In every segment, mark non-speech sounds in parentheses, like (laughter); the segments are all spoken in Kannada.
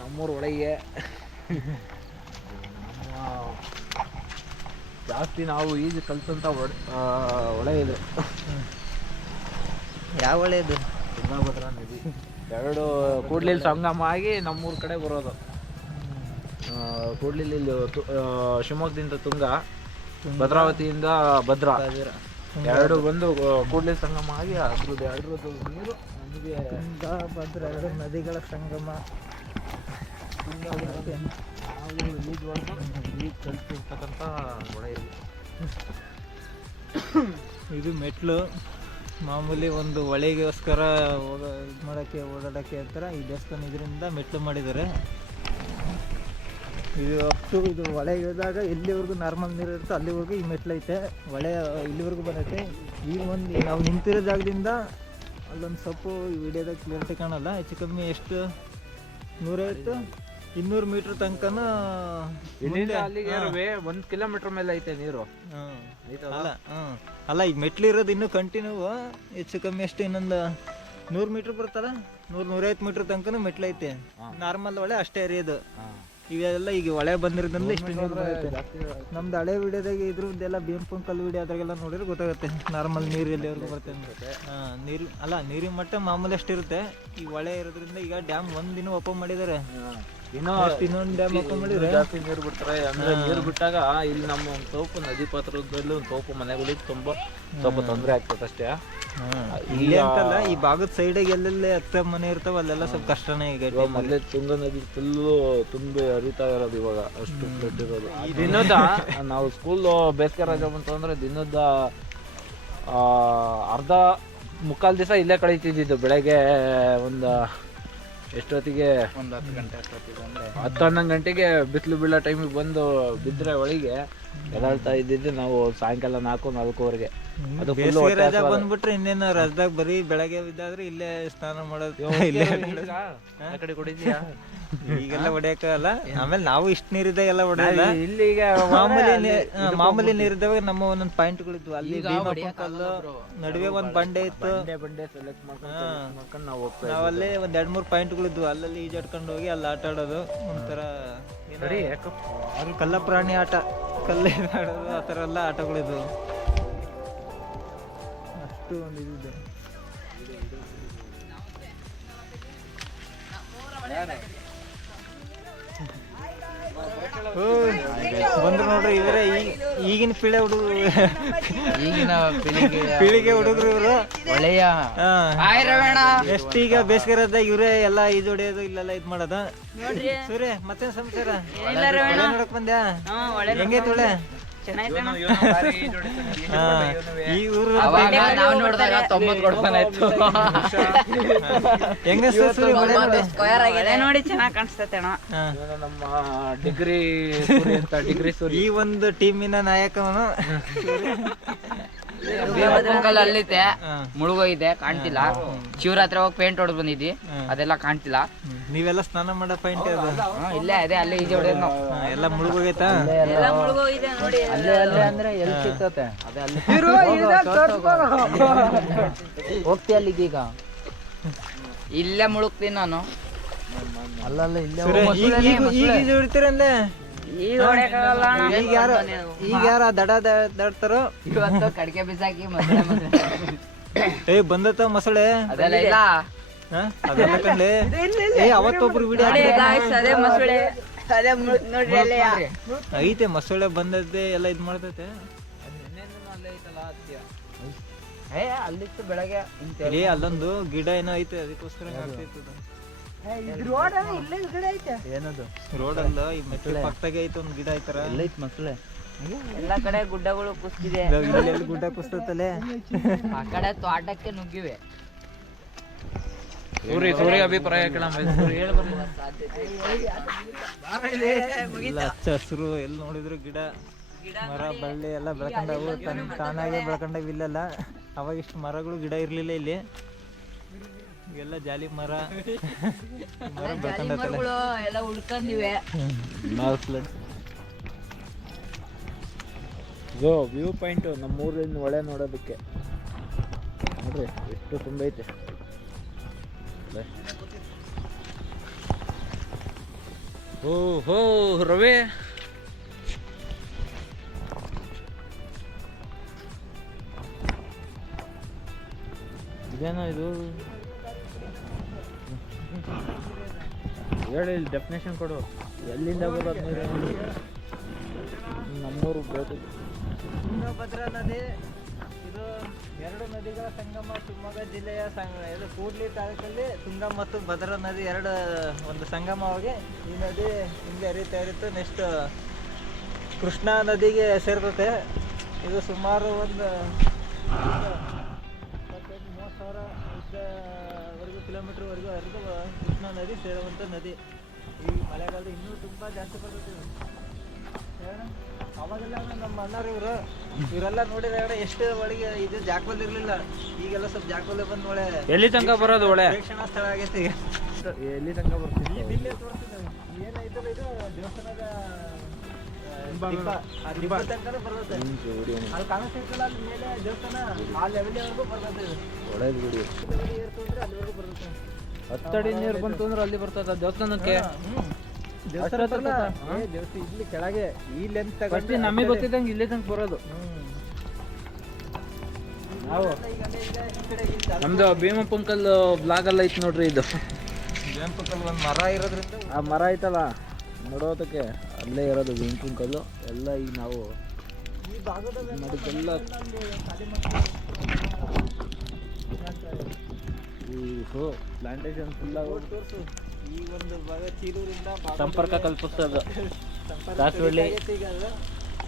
ನಮ್ಮೂರ ಒಳಗೆ. ಜಾಸ್ತಿ ನಾವು ಈಜು ಕಲ್ತಂಥ ಒಳೆ ಇದು. ಯಾವ ಒಳೆ ಇದು? ತುಂಗಾಭದ್ರಾ ನದಿ. ಎರಡು ಕೂಡ್ಲಿಲ್ ಸಂಗಮ ಆಗಿ ನಮ್ಮೂರ ಕಡೆ ಬರೋದು. ಕೂಡ್ಲಿಲ್ ಶಿವಮೊಗ್ಗದಿಂದ ತುಂಗ ಭದ್ರಾವತಿಯಿಂದ ಭದ್ರಾ. ಎರಡು ಬಂದು ಕೂಡ್ಲಿ ಸಂಗಮ ಆಗಿ ಅದ್ರದ್ದು ಎರಡರದ್ದು ನೀರು ನಮಗೆ ತುಂಗ ಭದ್ರ ಎರಡು ನದಿಗಳ ಸಂಗಮ. ಇದು (coughs) ಇದು ಮೆಟ್ಲು. ಮಾಮೂಲಿ ಒಂದು ಹೊಳೆಗೋಸ್ಕರ ಹೋಗ ಇದು ಮಾಡೋಕ್ಕೆ, ಓಡಾಡೋಕ್ಕೆ ಅಂತಾರೆ. ಈ ದೇವಸ್ಥಾನ ಇದರಿಂದ ಮೆಟ್ಲು ಮಾಡಿದ್ದಾರೆ. ಇದು ಅಷ್ಟು ಇದು ಹೊಳೆ ಇಳಿದಾಗ ಎಲ್ಲಿವರೆಗೂ ನಾರ್ಮಲ್ ನೀರು ಇರುತ್ತೋ ಅಲ್ಲಿವರೆಗೂ ಈ ಮೆಟ್ಲು ಐತೆ. ಹೊಳೆ ಇಲ್ಲಿವರೆಗೂ ಬರುತ್ತೆ. ಈಗ ಒಂದು ನಾವು ನಿಂತಿರೋ ಜಾಗದಿಂದ ಅಲ್ಲೊಂದು ಸೊಪ್ಪು ವಿಡಿಯೋದಾಗ ಕ್ಲಿಯರ್ಟಿ ಕಾಣಲ್ಲ. ಹೆಚ್ಚು ಕಮ್ಮಿ ಎಷ್ಟು ನೂರೈವತ್ತು? ಇನ್ನೂರು ಮೀಟರ್ ತನಕನ ಇಲ್ಲಿಂದ ಅಲ್ಲಿಗೆ ಇರುವೆ ಒಂದ್ ಕಿಲೋಮೀಟರ್ ಮೇಲೆ ಐತೆ ನೀರು. ಐತಲ್ಲ? ಅಲ್ಲ ಹ್ಮ್. ಅಲ್ಲ ಈಗ ಮೆಟ್ಲು ಇರೋದು ಇನ್ನೂ ಕಂಟಿನ್ಯೂ ಹೆಚ್ಚು ಕಮ್ಮಿ ಅಷ್ಟು ಇನ್ನೊಂದು ನೂರು ಮೀಟ್ರ್ ಬರ್ತಾರ ನೂರು ನೂರೈವತ್ತು ಮೀಟ್ರ್ ತನಕನೂ ಮೆಟ್ಲು ಐತೆ. ನಾರ್ಮಲ್ ಒಳೆ ಅಷ್ಟೇ ಏರಿಯೋದು ಇವೆಲ್ಲ ಈಗ ಹೊಳೆ ಬಂದಿರೋದ್ರಿಂದ ಇಷ್ಟು ನೀರು ಬರುತ್ತೆ ನಮ್ದು ಹಳೆ ವಿಡಿಯೋದಾಗ ಇದ್ರದ್ದೆಲ್ಲ ಬೇಂಪನ್ ಕಲ್ಲು ವಿಡಿಯೋ ಅದ್ರಾಗೆಲ್ಲ ನೋಡಿದ್ರೆ ಗೊತ್ತಾಗುತ್ತೆ. ನಾರ್ಮಲ್ ನೀರು ಎಲ್ಲಿವರೆಗೂ ಬರುತ್ತೆ ಅಂತ. ಹಾಂ ನೀರು ಅಲ್ಲ ನೀರಿನ ಮಟ್ಟ ಮಾಮೂಲಿ ಅಷ್ಟಿರುತ್ತೆ. ಈ ಹೊಳೆ ಇರೋದ್ರಿಂದ ಈಗ ಡ್ಯಾಮ್ ಒಂದಿನ ಓಪನ್ ಮಾಡಿದ್ದಾರೆ. ಇನ್ನೂ ಇನ್ನೊಂದು ಡ್ಯಾಮ್ ಮಾಡಿದ್ರೆ ಜಾಸ್ತಿ ನೀರು ಬಿಡ್ತಾರೆ. ಅಂದ್ರೆ ನೀರು ಬಿಟ್ಟಾಗ ಇಲ್ಲಿ ನಮ್ಮ ಒಂದು ತೋಪು ನದಿ ಪಾತ್ರದಲ್ಲಿ ಒಂದು ತೋಪು ಮನೆಗಳಿಗೆ ತುಂಬಾ ಸ್ವಲ್ಪ ತೊಂದರೆ ಆಗ್ತದೆ ಅಷ್ಟೇ. ಇಲ್ಲಿ ಅಂತಲ್ಲ ಈ ಭಾಗದ ಸೈಡಿಗೆ ಎಲ್ಲೆಲ್ಲಿ ಹತ್ತ ಮನೆ ಇರ್ತಾವ ಅಲ್ಲೆಲ್ಲ ಸ್ವಲ್ಪ ಕಷ್ಟನೇ ಈಗ ಮೊದ್ಲೇ ತುಂಗ ನದಿ ಫುಲ್ಲು ತುಂಬಿ ಹರಿತಾ ಇರೋದು ಇವಾಗ ಅಷ್ಟು ಫ್ಲಡ್ ಇರೋದು. ದಿನದ ನಾವು ಸ್ಕೂಲ್ ಬೇಸಿಗೆ ರಜೆ ಬಂತು ಅಂದ್ರೆ ದಿನದ ಆ, ಅರ್ಧ ಮುಕ್ಕಾಲು ದಿವಸ ಇಲ್ಲೇ ಕಳೀತಿದ್ದು ಬೆಳಗ್ಗೆ ಒಂದು ಎಷ್ಟೊತ್ತಿಗೆ? ಒಂದು ಹತ್ತು ಗಂಟೆ ಅಷ್ಟೊತ್ತಿಗೆ ಅಂದ್ರೆ ಹತ್ತು ಹನ್ನೊಂದು ಗಂಟೆಗೆ ಬಿಸಿಲು ಬೀಳೋ ಟೈಮಿಗೆ ಬಂದು ಬಿದ್ದರೆ ಒಳಗೆ ಎದಾಳ್ತಾ ಇದ್ದಿದ್ದು ನಾವು ಸಾಯಂಕಾಲ ನಾಲ್ಕು ನಾಲ್ಕೂವರೆಗೆ. ಅದು ಫುಲ್ ಬೇಸಿಗೆ ರಜಾ. ಬಂದ್ಬಿಟ್ರೆ ಇನ್ನೇನು ರಜದಾಗ ಬರೀ ಬೆಳಗ್ಗೆ ಬಿದ್ದಾದ್ರೆ ಇಲ್ಲೇ ಸ್ನಾನ ಮಾಡೋದು. ಇಲ್ಲೇ ಕಡೆ ಕುಡಿದ್ಯಾ? ಈಗೆಲ್ಲ ಆಮೇಲೆ ನಾವು ಇಷ್ಟ ನೀರಿದೆ ಎಲ್ಲ ಹೊಡೆಯಲ್ಲ. ಇಲ್ಲಿಗೆ ಮಾಮೂಲಿ ನೀರ್ ಇದ್ದಾಗ ಮಾಮೂಲಿ ನೀರಿದ್ದಾಗ ನಮ್ಮ ಒಂದೊಂದು ಪಾಯಿಂಟ್ಗಳಿದ್ವು ಅಲ್ಲಿ ಕಲ್ಲು ನಡುವೆ ಒಂದು ಬಂಡೆ ಇತ್ತು. ನಾವಲ್ಲೇ ಒಂದ್ ಎರಡ್ ಮೂರ್ ಪಾಯಿಂಟ್ಗಳಿದ್ವು ಅಲ್ಲಲ್ಲಿ ಈಜಾಡ್ಕೊಂಡು ಹೋಗಿ ಅಲ್ಲಿ ಆಟ ಆಡೋದು. ಒಂಥರ ಕಲ್ಲ ಪ್ರಾಣಿ ಆಟ. ಕಲ್ಲೇ ಆಡೋದು ಆ ಥರ ಎಲ್ಲ ಆಟಗಳಿದ್ವು. ಅಷ್ಟು ಒಂದು ಇದಿದೆ ಬಂದ್ರು ನೋಡ್ರಿ ಇವರೇ ಈಗಿನ ಪೀಳೆ ಹುಡುಗರು ಈಗಿನ ಪೀಳಿಗೆ (laughs) ಪೀಳಿಗೆ ಹುಡುಗರು ಇವರು. ಒಳ್ಳೆಯ ಎಷ್ಟು ಈಗ ಬೇಸಿಗೆ ರಜದಾಗ ಇವರೇ ಎಲ್ಲ ಇದು ಹೊಡೆಯೋದು ಇಲ್ಲೆಲ್ಲ ಇದ್ ಮಾಡೋದ. ಸೂರ್ಯ ಮತ್ತೇನ್ ಸಮಾಚಾರ? ಒಳ್ಳೆ ನೋಡಕ್ ಬಂದ್ಯಾ? ಹೆಂಗೈತಿ ಒಳ್ಳೆ? (laughs) ಈ ಊರು ಅವಾಗ ನಾವು ನೋಡಿದಾಗ ತೊಂಬತ್ ಕೊಡ್ತಾನೆ ಇತ್ತು (laughs) ಹೆಂಗ ಸೂರ್ಯ ಒಳ್ಳೆ. ನೋಡಿ ನೋಡಿ ಚೆನ್ನಾಗಿ ಕಾಣಿಸ್ತೈತೆ ಅಣ್ಣ. ನಮ್ಮ ಡಿಗ್ರಿ ಅಂತ ಡಿಗ್ರಿ ಸೂರಿ ಈ ಒಂದು ಟೀಮಿನ ನಾಯಕವನು ಪೊಂಗಲ್ ಅಲ್ಲಿದೆ. ಮುಳುಗೋಗಿದೆ ಕಾಣ್ತಿಲ್ಲ. ಶಿವರಾತ್ರಿ ಹೋಗಿ ಪೇಂಟ್ ಹೊಡೆದು ಬಂದಿದ್ವಿ. ಅದೆಲ್ಲ ಕಾಣ್ತಿಲ್ಲ. ನೀವೆಲ್ಲ ಸ್ನಾನ ಮಾಡೋ ಪೈಂಟ್ ಇಲ್ಲೇ ಅದೇ ಅಲ್ಲೇ ಈಜೆ ಹೊಡೆಯೋದು ನಾವು. ಎಲ್ಲ ಮುಳುಗೋಗೈತಾ? ಎಲ್ಲ ಮುಳುಗೋಗಿದೆ ನೋಡಿ. ಅಲ್ಲೇ ಅಲ್ಲೇ ಅಂದ್ರೆ ಎಲ್ಲಿ ಸಿಗ್ತತೆ ಅದೇ ಅಲ್ಲಿ. ಹೋಗ್ತಿ ಇಲ್ಲೇ ಮುಳುಗ್ತೀನಿ ನಾನು. ಅಲ್ಲಲ್ಲ ಇಲ್ಲೇ ಈಗ ಈಜು ಈಗ ಹೊಡ್ಯಕ್ಕಾಗಲ್ಲ ಅಣ್ಣ. ಈಗ ಯಾರು ಈಗ ಯಾರ ದಡ ದ- ದಾಡ್ತಾರೋ? ಇವತ್ತು ಕಡಿಕೆ ಬಿಸಾಕಿ ಮೊಸಳೆ ಮೊಸಳೆ. ಏ ಬಂದತ್ತ ಮೊಸಳೆ? ಅದೆಲ್ಲ ಇಲ್ಲ. ಹಾ? ಅದೆಲ್ಲ ಕಂಡೆ ಏ ಅವತ್ತೊಬ್ರು ವಿಡಿಯೋ ನೋಡಿ guys, ಅದೇ ಮಸಳೆ. ಅದೇ ಮುಳುಗ್ ನೋಡ್ರಿ ಅಲ್ಲೇ ಐತೆ ಮೊಸಳೆ ಬಂದದ್ದೆ ಎಲ್ಲ ಇದ್ ಮಾಡ್ತೈತೆ. ಏ ಅಲ್ಲಿತ್ತು ಬೆಳಗ್ಗೆ ಇಂತ ಏ ಅಲ್ಲೊಂದು ಗಿಡ ಏನೋ ಐತೆ ಅದಕ್ಕೋಸ್ಕರ ಆಗ್ತೈತೆ ಅದು. ಏನದು? ರೋಡ್ ಅಲ್ಲ ಈ ಮೆಟ್ಲು ಪಕ್ಕದಾಗೆ ಐತೆ ಒಂದು ಗಿಡ ಐತರ ಐತ್ ಮಕ್ಕಳೇ. ಎಲ್ಲಾ ಕಡೆ ಗುಡ್ಡಗಳು ಕುಸ್ತಿದೆ. ಇಲ್ಲೆಲ್ಲಿ ಗುಡ್ಡ ಕುಸ್ತತಲೆ ಆ ಕಡೆ ತೋಟಕ್ಕೆ ನುಗ್ಗಿವೆ. ಸೂರಿ ಸೂರ್ಯ ಅಭಿಪ್ರಾಯ ಕೇಳಮ್ಮ ಸೂರಿ ಹೇಳು ಬರ್ಲಿ. ಎಲ್ಲ ಹಚ್ಚ ಹಸಿರು ಎಲ್ಲಿ ನೋಡಿದ್ರು ಗಿಡ. ಮರ ಬಳ್ಳಿ ಎಲ್ಲ ಬೆಳ್ಕೊಂಡವು. ತನ್ ತಾನಾಗೆ ಬೆಳ್ಕೊಂಡಾವ ಇಲ್ಲೆಲ್ಲ. ಅವಾಗ ಇಷ್ಟು ಮರಗಳು ಗಿಡ ಇರ್ಲಿಲ್ಲ ಇಲ್ಲಿ. ಎಲ್ಲ ಜಾಲಿ ಮರ. ಮರ ಎಲ್ಲ ಉಳ್ಕೊಂಡಿವೆ. ವ್ಯೂ ಪಾಯಿಂಟು ನಮ್ಮ ಊರಿಂದ ನೋಡೋದಕ್ಕೆ. ನೋಡ್ರಿ ಎಷ್ಟು ತುಂಬೈತೆ ಓ ಹೋ ರವೆ. ಇದೇನೋ ಇದು? ಹೇಳಿ, ಇಲ್ಲಿ ಡೆಫಿನೇಷನ್ ಕೊಡು. ಎಲ್ಲಿಂದ ಬರೋದು ನೀರು ನಮ್ಮೂರು ಬೇಕು ತುಂಗಭದ್ರಾ ನದಿ, ಇದು ಎರಡು ನದಿಗಳ ಸಂಗಮ, ಶಿವಮೊಗ್ಗ ಜಿಲ್ಲೆಯ ಸಂಗ, ಇದು ಕೂಡ್ಲಿ ತಾಲೂಕಲ್ಲಿ ತುಂಗ ಮತ್ತು ಭದ್ರಾ ನದಿ ಎರಡು, ಒಂದು ಸಂಗಮವಾಗಿ ಈ ನದಿ ಹಿಂದೆ ಹರಿತಾ ಇರುತ್ತೆ. ನೆಕ್ಸ್ಟ್ ಕೃಷ್ಣಾ ನದಿಗೆ ಸೇರ್ತತೆ. ಇದು ಸುಮಾರು ಒಂದು ಮೂವತ್ತು ಸಾವಿರ ಕಿಲೋಮೀಟ್ರ್ವರೆಗೂ ಹರಿದು ಕೃಷ್ಣಾ ನದಿ ಸೇರುವಂಥ ನದಿ. ಈ ಮಳೆಗಾಲದ ಇನ್ನೂ ತುಂಬ ಜಾಸ್ತಿ ಬರ್ತದೆ. ಅವಾಗೆಲ್ಲ ನಮ್ಮ ಅಣ್ಣರು ಇವರು. ಇವರೆಲ್ಲ ನೋಡಿದ್ರೆ ಅಣ್ಣ ಎಷ್ಟು ಒಳಗೆ ಇದು ಜಾಗಬಲ್ ಇರಲಿಲ್ಲ. ಈಗೆಲ್ಲ ಸ್ವಲ್ಪ ಜಾಕ್ವಲ್ ಬಂದು ಒಳ್ಳೆ ಎಲ್ಲಿ ತನಕ ಬರೋದು ಒಳ್ಳೆ? ಪ್ರೇಕ್ಷಣಾ ಸ್ಥಳ ಆಗೈತಿ ಈಗ. ಎಲ್ಲಿ ತನಕ ಬರ್ತೀವಿ ಏನೈತಲ್ಲ ಇದು ದೇವಸ್ಥಾನದ ಅಲ್ಲಿ ಕಾಣಿಸ್ತೈತಲ್ಲ ಅಲ್ಲಿ ಮೇಲೆ ದೇವಸ್ಥಾನ ಆ ಲೆವೆಲ್ವರೆಗೂ ಬರ್ತದೆ ಇದು ಒಳ್ಳೇದು ಬಿಡಿ. ಲೆವೆಲ್ ಏರ್ತು ಅಲ್ಲಿವರೆಗೂ ಬರ್ತದೆ ಹತ್ತಡಿ ನೀರು ಬಂತು ಅಂದ್ರೆ ಅಲ್ಲಿ ಬರ್ತದ ದೇವಸ್ಥಾನಕ್ಕೆ. ದೇವಸ್ಥಾನ? ದೇವಸ್ಥಾನ ಇಲ್ಲಿ ಕೆಳಗೆ ಈ ಲೆಂತ್ ನಮಗೆ ಗೊತ್ತಿದ್ದಂಗೆ ಇಲ್ಲೇ ತನಕ ಬರೋದು. ನಾವು. ನಮ್ದು ಭೀಮಪಂಕಲ್ ಬ್ಲಾಗ್ ಎಲ್ಲ ಐತೆ ನೋಡ್ರಿ ಇದು. ಒಂದು ಮರ ಇರೋದ್ರಿಂದ ಆ ಮರ ಐತಲ್ಲ ನೋಡೋದಕ್ಕೆ. ಅಲ್ಲೇ ಇರೋದು ಕಲ್ಲು ಎಲ್ಲ ಈಗ ನಾವು ಈ ನೋಡಿದ್ದೆಲ್ಲ ಈ ಪ್ಲಾಂಟೇಶನ್ ಫುಲ್ ತೋರ್ಸು ಈ ಒಂದು ಭಾಗ ಚೀಲೂರಿಂದ ಸಂಪರ್ಕ ಕಲ್ಪಿಸ್ತದೆ ಈಗ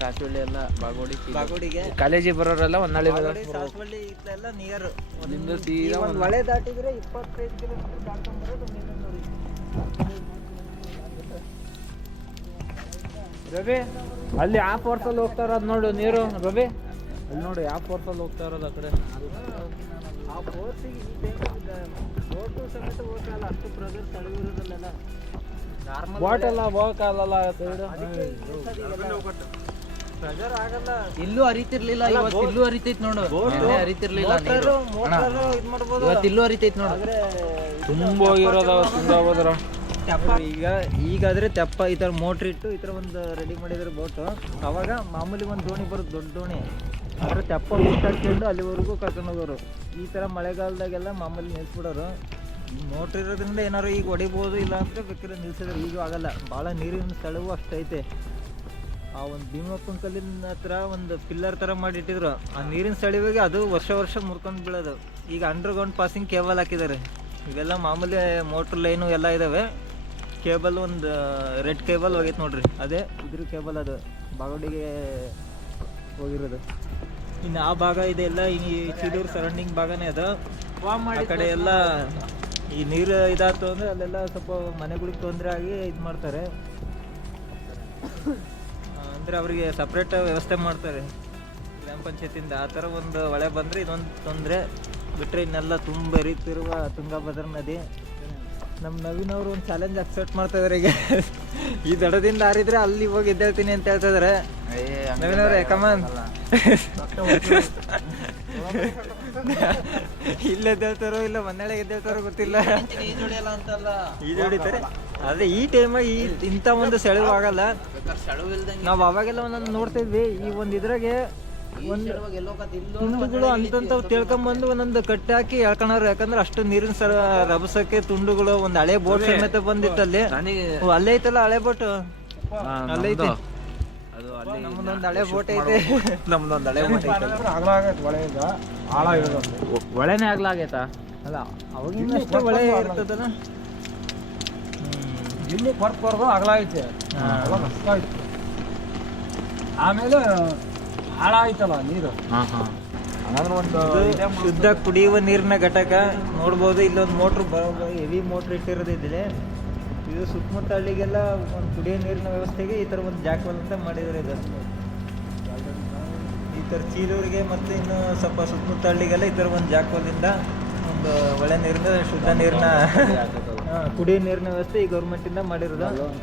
ಸಾಸುವಳ್ಳಿ ಎಲ್ಲ ಬಾಗೋಡಿ ಬಾಗೋಡಿಗೆ. ಕಾಲೇಜಿಗೆ ಬರೋರೆಲ್ಲ ಹೊನ್ನಾಳಿ ಸಾಸ್ವಳ್ಳಿ ಇತ್ಲೆಲ್ಲ ನಿಯರ್ ನಿಮ್ದು ಸೀದಾ ಒಂದು ಮಳೆ ದಾಟಿದ್ರೆ ಇಪ್ಪತ್ತೈದು ಕಿಲೋಮೀಟರ್ ದಾಟ್ಕೊಂಡ್ ರವಿ ಅಲ್ಲಿ ಆ ಫೋರ್ಸಲ್ಲಿ ಹೋಗ್ತಾ ಇರೋದು ನೋಡು ನೀರು. ರವಿ ಅಲ್ಲಿ ನೋಡು ಯಾವ ಫೋರ್ಸಲ್ಲಿ ಹೋಗ್ತಾ ಇರೋದು ಆ ಕಡೆ. ಆ ಫೋರ್ಸಿಗೆ ಈ ಟೈಮ್ ಬೋಟು ಸಮೇತ ಹೋಗಲ್ಲ ಅಷ್ಟು ಪ್ರೆಸರ್ ತಡೆವಿರೋದಲ್ಲೆಲ್ಲ ನಾರ್ಮಲ್ ಬಾಟ್ ಎಲ್ಲ ಹೋಗಕ್ಕಾಗಲ್ಲ ಪ್ರೆಸರ್ ಆಗಲ್ಲ. ಇಲ್ಲೂ ಅರಿತಿರ್ಲಿಲ್ಲ ಇವತ್ತು ಇಲ್ಲೂ ಅರಿತೈತ್ ನೋಡು. ಅರಿತಿರ್ಲಿಲ್ಲ ನೆನ್ನೆ ನೀರು. ಮೋಟರು ಮೋಟರು ಇದು ಮಾಡ್ಬೋದು. ಇವತ್ತು ಇಲ್ಲೂ ಅರಿತೈತ್ ನೋಡು. ಆದ್ರೆ ತುಂಬ ಹೋಗಿರೋದು ತುಂಬ ಹೋದ್ರ ಈಗ, ಈಗಾದ್ರೆ ತೆಪ್ಪ ಈ ಥರ ಮೋಟ್ರ್ ಇಟ್ಟು ಈ ಥರ ಒಂದು ರೆಡಿ ಮಾಡಿದ್ರೆ ಬೋಟು. ಅವಾಗ ಮಾಮೂಲಿ ಒಂದು ದೋಣಿ ಬರುತ್ತೆ ದೊಡ್ಡ ದೋಣಿ. ಅದ್ರ ತೆಪ್ಪ ಊಟಾಡ್ಕೊಂಡು ಅಲ್ಲಿವರೆಗೂ ಕರ್ಕೊಂಡು ಹೋಗೋರು. ಈ ಥರ ಮಳೆಗಾಲದಾಗೆಲ್ಲ ಮಾಮೂಲಿ ನಿಲ್ಸ್ಬಿಡೋರು. ಮೋಟರ್ ಇರೋದ್ರಿಂದ ಏನಾರು ಈಗ ಹೊಡಿಬೋದು ಇಲ್ಲ ಅಂದ್ರೆ ಬೇಕಾದ್ರೆ ನಿಲ್ಸಿದ್ರೆ ಈಗ ಆಗಲ್ಲ. ಭಾಳ ನೀರಿನ ಸ್ಥಳವೂ ಅಷ್ಟೈತೆ ಆ ಒಂದು ಭೀಮಪ್ಪನ ಕಲ್ಲಿನ ಹತ್ರ ಒಂದು ಪಿಲ್ಲರ್ ಥರ ಮಾಡಿಟ್ಟಿದ್ರು. ಆ ನೀರಿನ ಸ್ಥಳವಾಗಿ ಅದು ವರ್ಷ ವರ್ಷ ಮುರ್ಕೊಂಡು ಬೀಳೋದು. ಈಗ ಅಂಡರ್ಗ್ರೌಂಡ್ ಪಾಸಿಂಗ್ ಕೇಬಲ್ ಹಾಕಿದ್ದಾರೆ. ಇವೆಲ್ಲ ಮಾಮೂಲಿ ಮೋಟರ್ ಲೈನು ಎಲ್ಲ ಇದಾವೆ. ಕೇಬಲ್ ಒಂದು ರೆಡ್ ಕೇಬಲ್ ಹೋಗೈತೆ ನೋಡ್ರಿ. ಅದೇ ಇದ್ರ ಕೇಬಲ್ ಅದು ಬಾಗೋಡಿಗೆ ಹೋಗಿರೋದು. ಇನ್ನು ಆ ಭಾಗ ಇದೆ ಎಲ್ಲ ಈ ಚಿಡೂರು ಸರೌಂಡಿಂಗ್ ಭಾಗನೇ ಅದು. ಆ ಕಡೆ ಎಲ್ಲ ಈ ನೀರು ಇದಾಯ್ತು ಅಂದರೆ ಅಲ್ಲೆಲ್ಲ ಸ್ವಲ್ಪ ಮನೆಗಳಿಗೆ ತೊಂದರೆ ಆಗಿ ಇದು ಮಾಡ್ತಾರೆ. ಅಂದರೆ ಅವರಿಗೆ ಸಪ್ರೇಟ್ ವ್ಯವಸ್ಥೆ ಮಾಡ್ತಾರೆ. ಗ್ರಾಮ ಪಂಚಾಯತಿಂದ ಆ ಥರ ಒಂದು ಹೊಳೆ ಬಂದರೆ ಇದೊಂದು ತೊಂದರೆ. ಬಿಟ್ಟರೆ ಇನ್ನೆಲ್ಲ ತುಂಬ ಹರಿತಿರುವ ತುಂಗಭದ್ರಾ ನದಿ. ನಮ್ಮ ನವೀನ್ ಅವರು ಒಂದು ಚಾಲೆಂಜ್ ಅಕ್ಸೆಪ್ಟ್ ಮಾಡ್ತಾ ಇದಾರೆ ಈಗ. ಈ ದಡದಿಂದ ಹಾರಿದ್ರೆ ಅಲ್ಲಿ ಹೋಗಿ ಎದ್ದೇಳ್ತೀನಿ ಅಂತ ಹೇಳ್ತಾ ಇದಾರೆ. ನವೀನ್ ಅವರೇ ಕಮಾನ್ ಇಲ್ಲ ಎದ್ದೇಳ್ತಾರೋ ಇಲ್ಲ ಮನೆಯೊಳಗೆ ಎದ್ದೇಳ್ತಾರೋ ಗೊತ್ತಿಲ್ಲ. ಈಜು ಹೊಡಿತಾರೆ ಅದೇ ಈ ಟೈಮ್ ಈ ಇಂಥ ಒಂದು ಸೆಳೆವು ಆಗಲ್ಲ. ನಾವು ಅವಾಗೆಲ್ಲ ಒಂದೊಂದು ನೋಡ್ತಾ ಇದ್ವಿ. ಈ ಒಂದು ಇದ್ರಾಗೆ ಒಂದು ತುಂಡುಗಳು ಅಂತಂತವ್ ತಿಳ್ಕೊಂಬಂದು ಒಂದೊಂದು ಕಟ್ಟಿ ಹಾಕಿ ಹೇಳ್ಕೊಳ್ಳೋರು ಯಾಕಂದ್ರೆ ಅಷ್ಟು ನೀರಿನ ಸರ ರಭಸಕ್ಕೆ ತುಂಡುಗಳು ಒಂದು ಹಳೆ ಬೋಟ್ ಸಮೇತ ಬಂದಿತ್ತು ಅಲ್ಲಿ ಐತಲ್ಲ ಹಳೆ ಬೋಟ್? ಅಲ್ಲೇ ನಮ್ದೊಂದು ಹಳೆ ಬೋಟ್ ಐತೆ. ನಮ್ದೊಂದು ಹಳೆ ಒಳೆನೇ ಆಗ್ಲಾಗೈತಾ. ಅಲ್ಲ ಅವಾಗಿಂದ ಅಷ್ಟು ಒಳ್ಳೆ ಇರ್ತದಲ್ಲ. ಇಲ್ಲಿ ಬರ್ಬಾರ್ದು ಅಗಲ ಐತೆ ಅಗಲ ಮಸ್ತ್ ಐತೆ. ಆಮೇಲೆ ಆಳ ಆಯ್ತಲ್ಲ ನೀರು. ಹಾಂ ಹಾಂ. ಹಂಗಂದ್ರೆ ಒಂದು ಶುದ್ಧ ಕುಡಿಯುವ ನೀರಿನ ಘಟಕ. ನೋಡ್ಬೋದು ಇಲ್ಲೊಂದು ಮೋಟ್ರ್ ಹೆವಿ ಮೋಟ್ರ್ ಇಟ್ಟಿರೋದು ಇದಿದೆ ಇದು ಸುತ್ತಮುತ್ತ ಹಳ್ಳಿಗೆಲ್ಲ ಒಂದು ಕುಡಿಯೋ ನೀರಿನ ವ್ಯವಸ್ಥೆಗೆ ಈ ಥರ ಒಂದು ಜಾಕವಲ್ ಅಂತ ಮಾಡಿದ್ದಾರೆ ಇದು ಈ ಥರ ಚೀಲೂರಿಗೆ ಮತ್ತು ಇನ್ನು ಸ್ವಲ್ಪ ಸುತ್ತಮುತ್ತ ಹಳ್ಳಿಗೆಲ್ಲ ಈ ಥರ ಒಂದು ಜಾಕವಲಿಂದ ಒಂದು ಒಳ್ಳೆ ನೀರಿನ ಶುದ್ಧ ನೀರಿನ ಕುಡಿಯೋ ನೀರಿನ ವ್ಯವಸ್ಥೆ ಈ ಗೌರ್ಮೆಂಟಿಂದ ಮಾಡಿರೋದು. ಒಂದು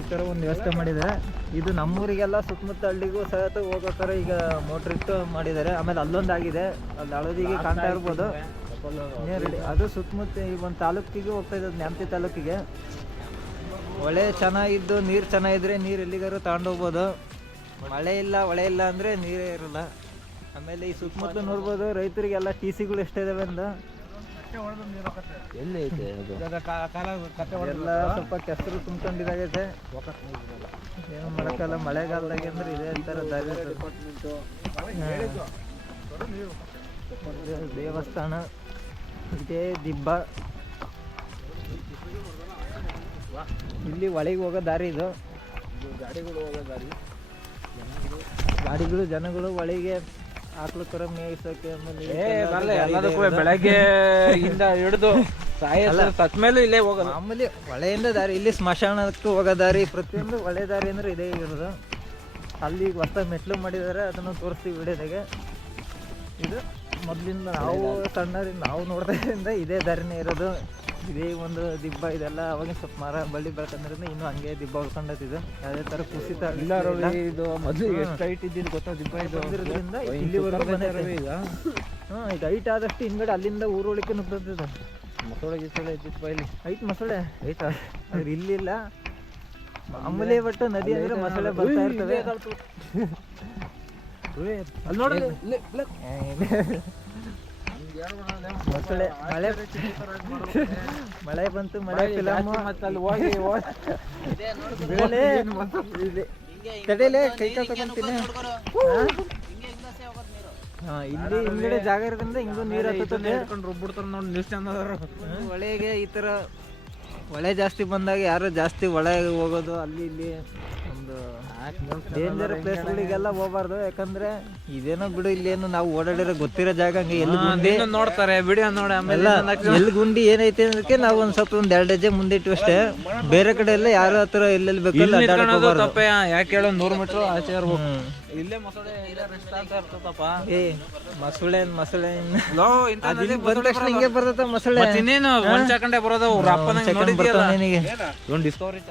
ಈ ಥರ ಒಂದು ವ್ಯವಸ್ಥೆ ಮಾಡಿದ್ದಾರೆ. ಇದು ನಮ್ಮೂರಿಗೆಲ್ಲ ಸುತ್ತಮುತ್ತ ಹಳ್ಳಿಗೂ ಸಹಿತ ಹೋಗೋ ಥರ ಈಗ ಮೋಟ್ರ್ ಇಟ್ಟು ಮಾಡಿದ್ದಾರೆ. ಆಮೇಲೆ ಅಲ್ಲೊಂದು ಆಗಿದೆ ಅಲ್ಲಿ ಹಳದಿಗೆ ಕಾಣ್ತಾ ಇರ್ಬೋದು. ಅದು ಸುತ್ತಮುತ್ತ ಈ ಒಂದು ತಾಲೂಕಿಗೆ ಹೋಗ್ತಾ ಇದ್ದದ್ದು ನ್ಯಾಮತಿ ತಾಲೂಕಿಗೆ. ಹೊಳೆ ಚೆನ್ನಾಗಿದ್ದು ನೀರು ಚೆನ್ನಾಗಿದ್ರೆ ನೀರು ಎಲ್ಲಿಗಾರು ತಗೊಂಡೋಗ್ಬೋದು ಮಳೆ ಇಲ್ಲ ಹೊಳೆ ಇಲ್ಲ ಅಂದರೆ ನೀರೇ ಇರಲ್ಲ. ಆಮೇಲೆ ಈ ಸುತ್ತಮುತ್ತ ನೋಡ್ಬೋದು ರೈತರಿಗೆಲ್ಲ ಟಿ ಸಿಗಳು ಎಷ್ಟಿದಾವೆ ಅಂದ ಎಲ್ಲಿ ಐತೆ ಅದು? ಎಲ್ಲ ಸ್ವಲ್ಪ ಕೆಸರು ತುಂಬ್ಕೊಂಡಿದಾಗೈತೆ ಏನು ಮಾಡೋಕ್ಕಲ್ಲ ಮಳೆಗಾಲದಾಗ ಅಂದ್ರೆ ಇದೇ ಥರ ದಾರಿ ದೇವಸ್ಥಾನ ಇದೇ ದಿಬ್ಬ. ಇಲ್ಲಿ ಒಳಗೆ ಹೋಗೋ ದಾರಿ ಇದು ಗಾಡಿಗಳು ಹೋಗೋ ದಾರಿ. ಗಾಡಿಗಳು ಜನಗಳು ಒಳಗೆ ಆಕಳು ಕರ ಮೇಯಿಸಕ್ಕೆ ಆಮೇಲೆ ಎಲ್ಲದಕ್ಕೂ. ಬೆಳಗ್ಗೆ ಇಂದ ಹಿಡಿದು ಸಾಯ ಸತ್ ಮೇಲೂ ಇಲ್ಲೇ ಹೋಗೋದು ಆಮೇಲೆ ಹೊಳೆಯಿಂದ ದಾರಿ ಇಲ್ಲಿ ಸ್ಮಶಾನಕ್ಕೂ ಹೋಗೋ ದಾರಿ ಪ್ರತಿಯೊಂದು ಹೊಳೆ ದಾರಿ ಅಂದ್ರೆ ಇದೇ ಇರೋದು. ಅಲ್ಲಿ ಹೊಸ ಮೆಟ್ಲು ಮಾಡಿದ್ದಾರೆ ಅದನ್ನು ತೋರಿಸ್ತೀವಿ ವಿಡಿಯೋದಾಗೆ. ಇದು ಮೊದಲಿಂದ ನಾವು ಸಣ್ಣರಿಂದ ನಾವು ನೋಡ್ತಾ ಇದ್ರಿಂದ ಇದೇ ದಾರಿನೇ ಇರೋದು. ಇದೇ ಒಂದು ದಿಬ್ಬ ಇದೆಲ್ಲ ಅವಾಗ ಸ್ವಲ್ಪ ಮರ ಬಳ್ಳಿ ಬೆಳ್ಕೊಂಡ್ರಿಂದ ಇನ್ನೂ ಹಂಗೆ ದಿಬ್ಬ ಉಳ್ಕೊಂಡೈತಿದು ಅದೇ ಥರ ಕುಸಿತ ಇಲ್ಲ ರವಿ ಇದು ಮೊದಲು ಎಷ್ಟು ಹೈಟ್ ಇದ್ದಿದ್ದು ಗೊತ್ತಾ ದಿಬ್ಬ ಇದು? ಬಂದಿರೋದ್ರಿಂದ ಇಲ್ಲಿವರೆಗೂ. ರವಿ ಈಗ? ಹಾಂ ಈಗ ಹೈಟ್ ಆದಷ್ಟು ಹಿಂದ್ಗಡೆ ಅಲ್ಲಿಂದ ಊರೊಳಕ್ಕೆ ನುಗ್ಗತ್ತಿದೆ ಮೊಸಳೆ ಗಿಸಳೆ ಇದ್ದಿತ್ತು ಬೈಲಿ ಐತ್ ಮೊಸಳೆ? ಐತಾ? ಅದ್ರ ಇಲ್ಲಿಲ್ಲ ಮಾಮೂಲಿ ಒಟ್ಟು ನದಿ ಅಂದ್ರೆ ಮೊಸಳೆ ಬರ್ತಾ ಇರ್ತವೆ ಅಲ್ಲಿ ನೋಡ್ರಿ ಮೊಸಳೆ ಮಳೆ ಮಳೆ ಬಂತು ಮಳೆ ಫಿಲಮ್ ಅಲ್ಲಿ ಹೋಗಿ ತಡೆಯಲೆ ಕೈ ಕಾಲ್ ತಗೊಂತೀನಿ. ಹಾ? ಇಲ್ಲಿ ಹಿಂದ್ಗಡೆ ಜಾಗ ಇರೋದ್ರಿಂದ ಹಿಂಗೂ ನೀರು ಹತ್ತುತ್ತದೆ ಹಿಡ್ಕೊಂಡು ರುಬ್ಬಿಡ್ತಾರ ನೋಡಿ ನ್ಯೂಸ್ ಚಾನಲ್ ಹೊಳೆಗೆ ಈ ಥರ ಹೊಳೆ ಜಾಸ್ತಿ ಬಂದಾಗ ಯಾರು ಜಾಸ್ತಿ ಹೊಳೆ ಹೋಗೋದು ಅಲ್ಲಿ ಇಲ್ಲಿ. ಡೇಂಜರ್ ಪ್ಲೇಸ್ಗಳಿಗೆಲ್ಲ ಹೋಗ್ಬಾರ್ದು ಯಾಕಂದ್ರೆ ಇದೇನೋ ಬಿಡು ಇಲ್ಲೇನು ನಾವು ಓಡಾಡಿರೋ ಗೊತ್ತಿರೋ ಜಾಗ ಹಂಗೆ. ಎಲ್ಲಿ ಗುಂಡಿ ನೋಡ್ತಾರೆ ವಿಡಿಯೋ ನೋಡಿ ಆಮೇಲೆ ಎಲ್ಲ ಗುಂಡಿ ಏನೈತೆ ಅನ್ನೋದಕ್ಕೆ ನಾವು ಒಂದ್ ಸ್ವಲ್ಪ ಒಂದ್ ಎರಡು ಹೆಜ್ಜೆ ಮುಂದೆ ಇಟ್ಟು ಅಷ್ಟೇ. ಬೇರೆ ಕಡೆ ಎಲ್ಲ ಯಾರ ಹತ್ರ ಎಲ್ಲೆಲ್ಲಿ ಬೇಕು. ತಪ್ಪೇ ಯಾಕೆ ಹೇಳೋ ನೂರು ಮೀಟರ್ ಆಚೆ ಇರ್ಬೇಕು ಇಲ್ಲೇ ಮೊಸಳೆ ಇಲ್ಲೇ ರೆಸ್ಟ್ ಅಂತ ಇರ್ತದಪ್ಪ ಏ ಮಸುಳೆ ಮಸುಳೆ ಲೋ ಇಂತ ಬಂದ ತಕ್ಷಣ ಹಿಂಗೆ ಬರ್ತದ ಮಸುಳೆ. ಇನ್ನೇನು ಒಂದ್ ಸೆಕೆಂಡೇ ಬರೋದು ಅವ್ರ ಅಪ್ಪನ ನೋಡಿದ್ಯಲ್ಲ. ಡಿಸ್ಕವರಿ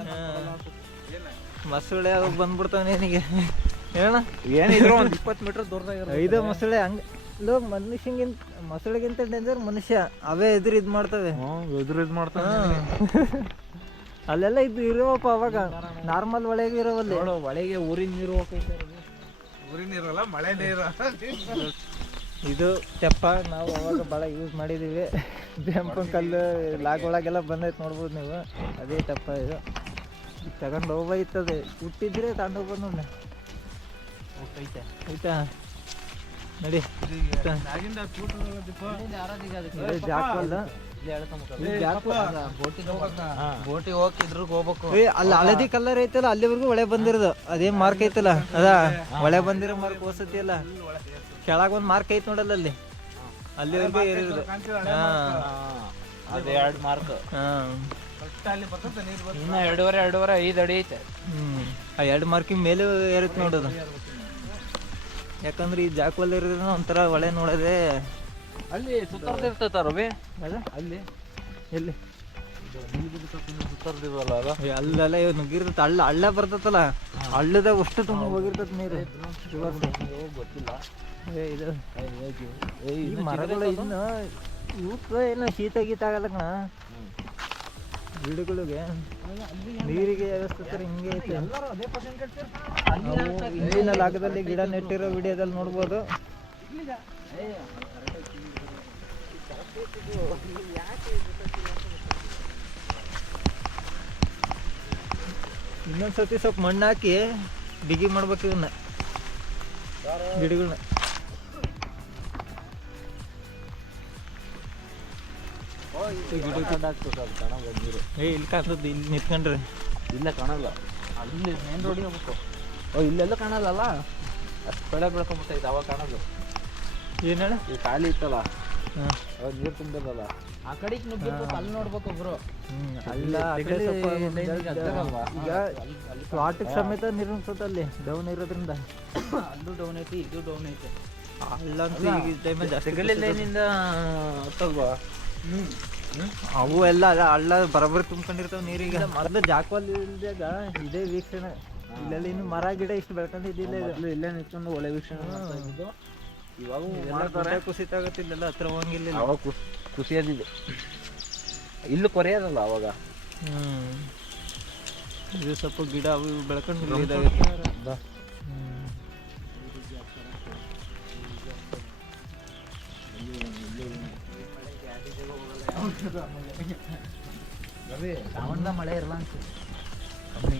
ಮಸುಳೆ ಅವಾಗ ಬಂದ್ಬಿಡ್ತಾವ ನಿನಗೆ. ಹೇಳ ಏನಿದ್ರು ಒಂದು ಇಪ್ಪತ್ತು ಮೀಟರ್ ದೂರದಾಗ ಇದು ಮೊಸಳೆ ಹಂಗೆ ಲೋ ಮನುಷ್ಯಂಗಿಂತ ಮೊಸಳೆಗಿಂತ ಡೇಂಜರ್ ಮನುಷ್ಯ. ಅವೇ ಎದುರು ಇದು ಮಾಡ್ತವೆ. ಎದುರು ಇದು ಮಾಡ್ತಾನೆ (laughs) ಅಲ್ಲೆಲ್ಲ ಇದು ಇರೋಪ್ಪ ಅವಾಗ. ನಾರ್ಮಲ್ ಒಳಗೆ ಇರೋವಲ್ಲಿ. ಒಳಗೆ ಊರಿನ ನೀರು ಹೋಗ್ತೈತೆ ಊರಿನ ನೀರಲ್ಲ ಮಳೆ ನೀರು. ಇದು ತೆಪ್ಪ. ನಾವು ಅವಾಗ ಭಾಳ ಯೂಸ್ ಮಾಡಿದ್ದೀವಿ (laughs) ಬೆಂಪು ಕಲ್ಲು ಲಾಗ್ ಒಳಗೆಲ್ಲ ಬಂದೈತೆ ನೋಡ್ಬೋದು ನೀವು. ಅದೇ ತೆಪ್ಪ ಇದು. ತಗೊಂಡು ಹೋಗ್ಬೈತದೆ. ಹುಟ್ಟಿದ್ರೆ ತಗೊಂಡು ಹೋಗ್ಬೋದು ನೋಡಿ. ಆಯ್ತಾ? ನಡಿ ಬೋಟಿಗೆ ಹೋಗಿದ್ರು ಹೋಗ್ಬೇಕು. ಏ, ಅಲ್ಲಿ ಹಳದಿ ಕಲರ್ ಐತಲ್ಲ ಅಲ್ಲಿವರೆಗೂ ಒಳೆ ಬಂದಿರೋದು. ಅದೇ ಮಾರ್ಕ್ ಐತಲ್ಲ. ಅದ? ಒಳೆ ಬಂದಿರೋ ಮಾರ್ಕ್ ಓಸತಿ ಅಲ್ಲ. ಕೆಳಗ ಒಂದ್ ಮಾರ್ಕ್ ಐತ್ ನೋಡಲ್ಲ ಅಲ್ಲಿ. ಅಲ್ಲಿವರೆಗೂ ಏರಿರೋದು. ಹಾ ಅದು ಎರಡು ಮಾರ್ಕ್. ಹಾ. ಇನ್ನ ಎರಡೂವರೆ ಎರಡೂವರೆ ಐದು ಅಡಿ ಐತೆ. ಹ್ಮ್. ಆ ಎರಡು ಮಾರ್ಕಿಂಗ್ ಮೇಲೆ ಏರುತ್ತೆ ನೋಡೋದು. ಯಾಕಂದ್ರೆ ಈ ಜಾಕ್ವಲ್ ಇರೋದ್ರಿಂದ ಒಂಥರ ಒಳೆ ನೋಡೋದೇ ಅಲ್ಲಿ ಸುತ್ತಾಡ್ತಿರ್ತೈತ ರವಿ? ಅದ ಅಲ್ಲಿ. ಎಲ್ಲಿ? ಅದು ಏ, ಅಲ್ಲೆಲ್ಲ ಇವ್ ನುಗ್ಗಿರ್ತೈತೆ. ಹಳ್ಳ ಹಳ್ಳ ಬರ್ತೈತಲ್ಲ. ಹಳ್ಳದಾಗ ಅಷ್ಟು ತುಂಬ ಹೋಗಿರ್ತೈತೆ ನೀರು. ಗೊತ್ತಿಲ್ಲ ಏ, ಇದು ಏ, ಈ ಇನ್ನು ಮರಗಳು ಇನ್ನು ಇವಕ್ಕೆ ಏನು ಶೀತ ಗೀತ ಆಗಲ್ಲ ಕಣ. ಗಿಡಗಳಿಗೆ ನೀರಿಗೆ ವ್ಯವಸ್ಥೆ ಹಿಂಗೆ ಐತೆ. ನಾವು ಹಿಂದಿನ ಲಾಗದಲ್ಲಿ ಗಿಡ ನೆಟ್ಟಿರೋ ವಿಡಿಯೋದಲ್ಲಿ ನೋಡ್ಬೋದು. ಇನ್ನೊಂದ್ಸತಿ ಸ್ವಲ್ಪ ಮಣ್ಣು ಹಾಕಿ ಬಿಗಿ ಮಾಡ್ಬೇಕು ಇವನ್ನ ಗಿಡಗಳನ್ನ ಏ ಇಲ್ಲಿ ಕಾಣ್ತದೆ ಇಲ್ಲಿ ನಿತ್ಕೊಂಡ್ರೆ. ಇಲ್ಲ ಕಾಣಲ್ಲ. ಅಲ್ಲಿ ಮೇನ್ ರೋಡಿಗೆ ಹೋಗ್ಬೇಕು. ಓ ಇಲ್ಲೆಲ್ಲ ಕಾಣಲ್ಲಲ್ಲ? ಅಷ್ಟು ಕಡೆ ಬೆಳ್ಕೊಂಬಿಟ್ಟೈತೆ ಅವಾಗ ಕಾಣೋದು. ಏನು ಹೇಳ? ಈ ಖಾಲಿ ಇತ್ತಲ್ಲ? ಅವಾಗ ನೀರು ತುಂಬಿರಲ್ಲ. ಆ ಕಡೆಗೆ ನುಗ್ಗಿರ್ಬೇಕು ಅಲ್ಲಿ ನೋಡ್ಬೇಕು ಒಬ್ರು. ಅಲ್ಲ ಈಗ ಪ್ಲಾಟಿಗೆ ಸಮೇತ ನಿರ್ಮಿಸೋದು ಅಲ್ಲಿ ಡೌನ್ ಇರೋದ್ರಿಂದ. ಅಲ್ಲೂ ಡೌನ್ ಐತಿ ಇದು ಡೌನ್ ಐತೆ. ಅಲ್ಲ ಅಂತ ಈಗ ಟೈಮಲ್ಲಿ ಜಾಸ್ತಿ ಸಿಗಲಿ ಲೈನಿಂದ ಹತ್ತಲ್ವಾ ಅವು ಎಲ್ಲ ಅಲ್ಲ ಹಳ್ಳ ಬರಬರಿ ತುಂಬ್ಕೊಂಡಿರ್ತಾವ ನೀರಿಗೆ. ಮೊದಲು ಜಾಕ್ವಾಲ್ ಇಲ್ದಾಗ ಇದೇ ವೀಕ್ಷಣೆ. ಇಲ್ಲೆಲ್ಲ ಇನ್ನು ಮರ ಗಿಡ ಇಷ್ಟು ಬೆಳ್ಕೊಂಡಿದ್ದಿಲ್ಲ ಇದು ಮೊದ್ಲು ಇಲ್ಲೇ ನಿಂತ್ಕೊಂಡು ಒಳ್ಳೆ ವೀಕ್ಷಣೆ ಮಾಡ್ತಾ ಇದ್ದಿದ್ದು. ಇವಾಗ ಮಾಡ್ತಾರೆ. ಕುಸಿತ ಆಗತ್ತಿಲ್ಲೆಲ್ಲ ಹತ್ರ ಹೋಗಿಲ್ಲ ಅವಾಗ ಕುಸಿಯದಿಲ್ಲ ಖುಷಿಯಾದಿದೆ ಇಲ್ಲೂ ಕೊರೆಯೋದಲ್ಲ ಅವಾಗ. ಹ್ಮ್. ಇದು ಸ್ವಲ್ಪ ಗಿಡ ಅವು ಇವು ಬೆಳ್ಕೊಂಡು ಇದಾಗುತ್ತೆ ರವಿ ಶ್ರಾವಣದ ಮಳೆ ಇರಲ್ಲ ಅನ್ಸುತ್ತೆ ಕಮ್ಮಿ